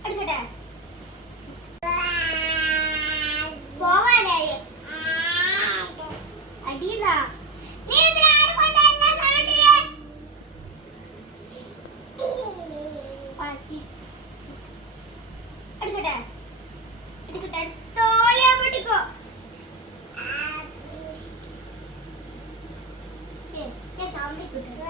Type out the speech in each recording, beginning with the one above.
എടുക്കട്ടെ പോവാനായി അടിയതാ നീ ഇതിനാട് കൊണ്ടല്ല സരണ്ടിനെ എടുക്കട്ടെ എടുക്കട്ടെ തോളിയാ പൊട്ടിക്കോ ഞാൻ ചാമ്പിക്കിട്ടെ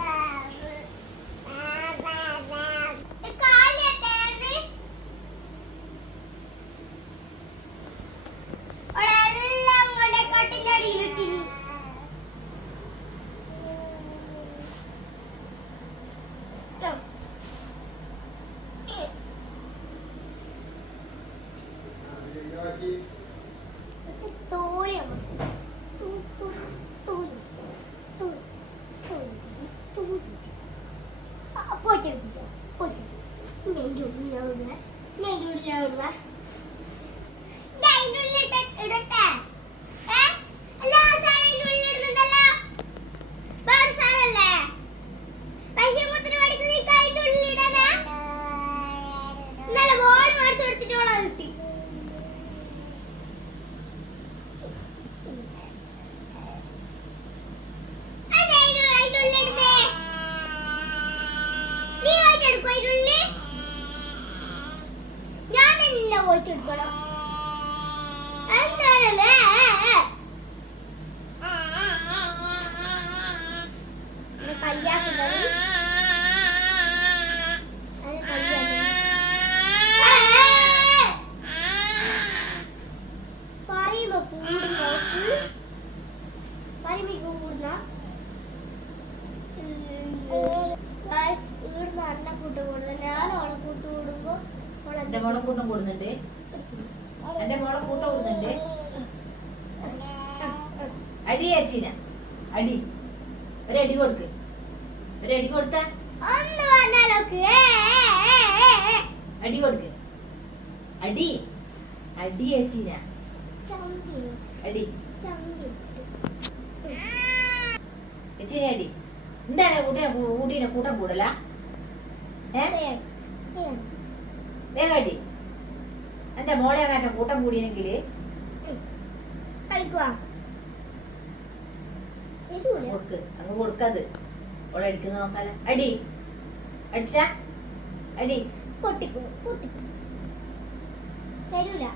പോയിട്ടെടുക്കണം എന്താണല്ലേ കല്യാണം പറയുമ്പോ കൂടുന്നോക്ക് പറയുമ്പോ കൂടുന്ന ഈടുന്ന അന്ന കൂട്ടം കൂടുന്നത് ഞാൻ ഓളെ കൂട്ട് കൂടുമ്പോ എന്റെ മോളെ കൂട്ടം കൂടുന്നുണ്ട് എന്റെ മോളെ കൂട്ടം കൂടുന്നുണ്ട് അടി ചേച്ചീന അടി ഒരടി കൊടുക്ക് ഒരടി കൊടുത്ത അടി കൊടുക്ക് അടി അടി ചേച്ചീന അടി ചേച്ചീനെ അടി എന്താണ് കൂട്ടീനെ കൂട്ടം കൂടല വേഗം അടി എന്റെ മോളെ അങ്ങനെ കൂട്ടം കൂടിയെങ്കില് കൊടുക്ക് അങ്ങ് കൊടുക്കത് ഓളെ അടിക്കുന്ന നോക്കാല അടി അടിച്ച അടി പൊട്ടിക്കും പൊട്ടിക്കും തരൂല